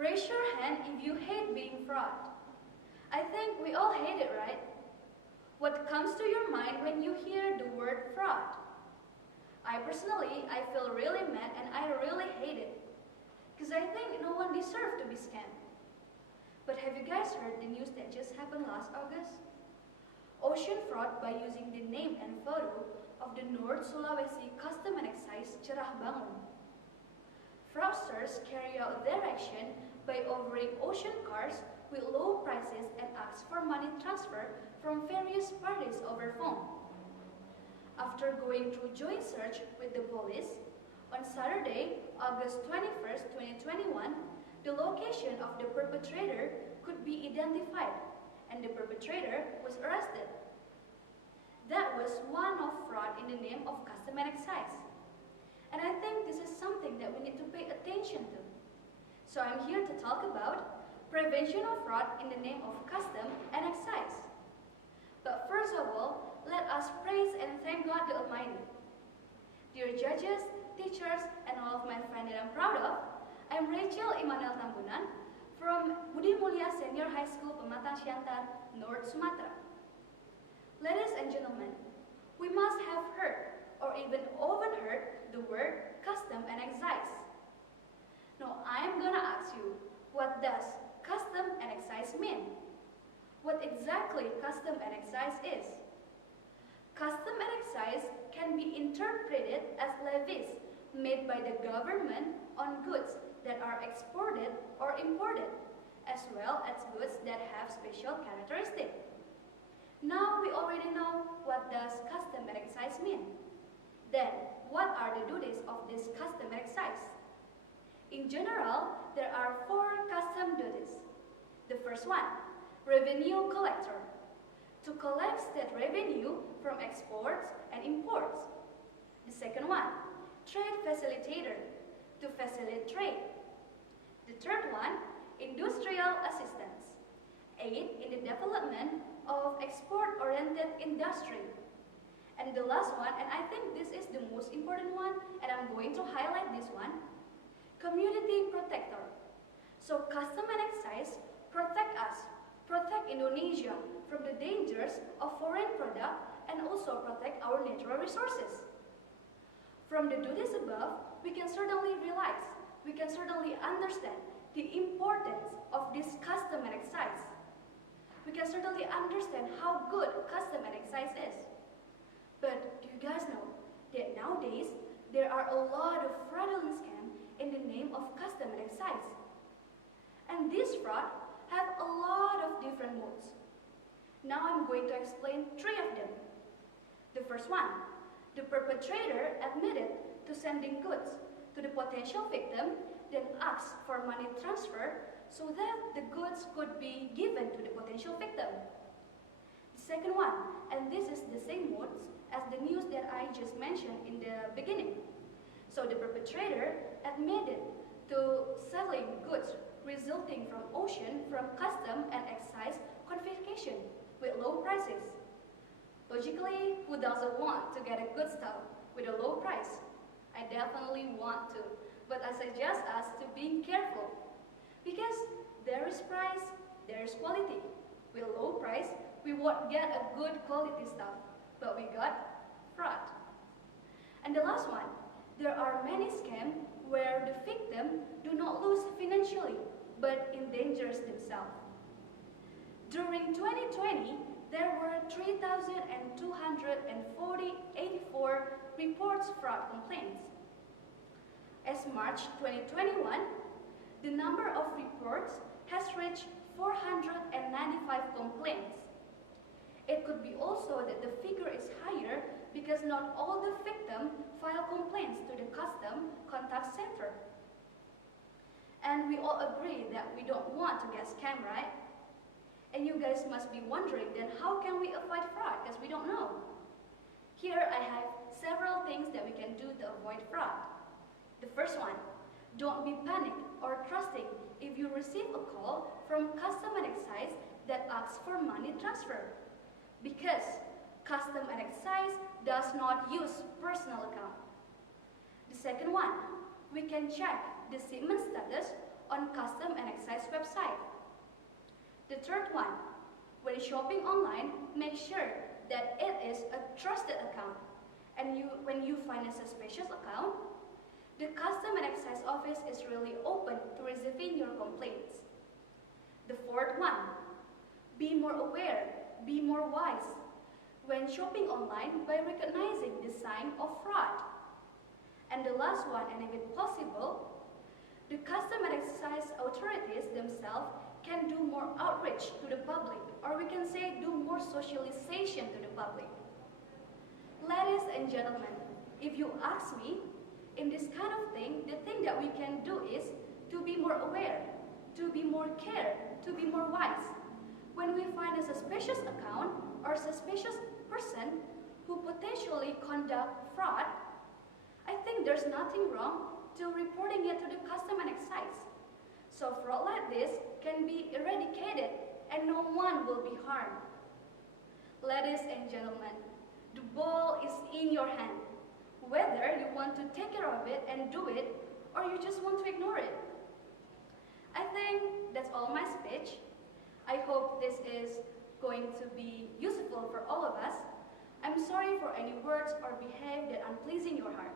Raise your hand if you hate being fraud. I think we all hate it, right? What comes to your mind when you hear the word fraud? I feel really mad and I really hate it. Because I think no one deserves to be scammed. But have you guys heard the news that just happened last August? Ocean fraud by using the name and photo of the North Sulawesi Custom and Excise Cerah Bangun. Fraudsters carry out their action by offering ocean cars with low prices and ask for money transfer from various parties over phone. After going through joint search with the police, on Saturday, August 21st, 2021, the location of the perpetrator could be identified and the perpetrator was arrested. That was one-off fraud in the name of custom and excise. And I think this is something that we need to pay attention to. So I'm here to talk about prevention of fraud in the name of custom and excise. But first of all, let us praise and thank God the Almighty. Dear judges, teachers, and all of my friends that I'm proud of, I'm Rachael Immanuel Tambunan from Budi Mulia Senior High School, Pematangsiantar, North Sumatera. Ladies and gentlemen, we must have heard or even overheard the word custom and excise. Now I am gonna ask you, what does custom and excise mean? What exactly custom and excise is? Custom and excise can be interpreted as levies made by the government on goods that are exported or imported, as well as goods that have special characteristics. Now we already know what does custom and excise mean. Then, what are the duties of this custom and excise? In general, there are 4 custom duties. The first one, revenue collector, to collect state revenue from exports and imports. The second one, trade facilitator, to facilitate trade. The third one, industrial assistance, aid in the development of export-oriented industry. And the last one, and I think this is the most important one, and I'm going to highlight this one, community protector. So custom and excise protect us, protect Indonesia from the dangers of foreign product and also protect our natural resources. From the duties above, we can certainly realize, we can certainly understand the importance of this custom and excise. We can certainly understand how good custom and excise is. But do you guys know that nowadays there are a lot of fraudulent scams in the name of custom and excise? And these fraud have a lot of different modes. Now I'm going to explain 3 of them. The first one, the perpetrator admitted to sending goods to the potential victim, then asked for money transfer so that the goods could be given to the potential victim. The second one, and this is the same modes as the news that I just mentioned in the beginning. So the perpetrator admitted to selling goods resulting from ocean from custom and excise confiscation with low prices. Logically, who doesn't want to get a good stuff with a low price? I definitely want to, but I suggest us to be careful because there is price, there is quality. With low price, we won't get a good quality stuff, but we got fraud. And the last one, there are many scams where the victim do not lose financially, but endangers themselves. During 2020, there were 3,284 reports fraud complaints. As March 2021, the number of reports has reached 495 complaints. It could be also that the figure is higher because not all the victims file complaints to the custom contact center. And we all agree that we don't want to get scammed, right? And you guys must be wondering, then how can we avoid fraud? Because we don't know. Here I have several things that we can do to avoid fraud. The first one, don't be panicked or trusting if you receive a call from custom and excise that asks for money transfer. Because custom and excise does not use personal account. The second one, we can check the shipment status on custom and excise website. The third one, when shopping online, make sure that it is a trusted account. And when you find a suspicious account, the custom and excise office is really open to receiving your complaints. The fourth one, be more aware, be more wise when shopping online by recognizing the sign of fraud. And the last one, and if it's possible, the custom and excise authorities themselves can do more outreach to the public, or we can say do more socialization to the public. Ladies and gentlemen, if you ask me, in this kind of thing, the thing that we can do is to be more aware, to be more care, to be more wise. When we find a suspicious account or suspicious person who potentially conduct fraud, I think there's nothing wrong to reporting it to the custom and excise. So fraud like this can be eradicated and no one will be harmed. Ladies and gentlemen, the ball is in your hand. Whether you want to take care of it and do it, or you just want to ignore it. I think that's all my speech. I hope this is going to be useful for all of us. I'm sorry for any words or behavior that unpleasing your heart.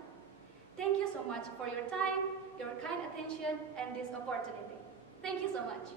Thank you so much for your time, your kind attention, and this opportunity. Thank you so much.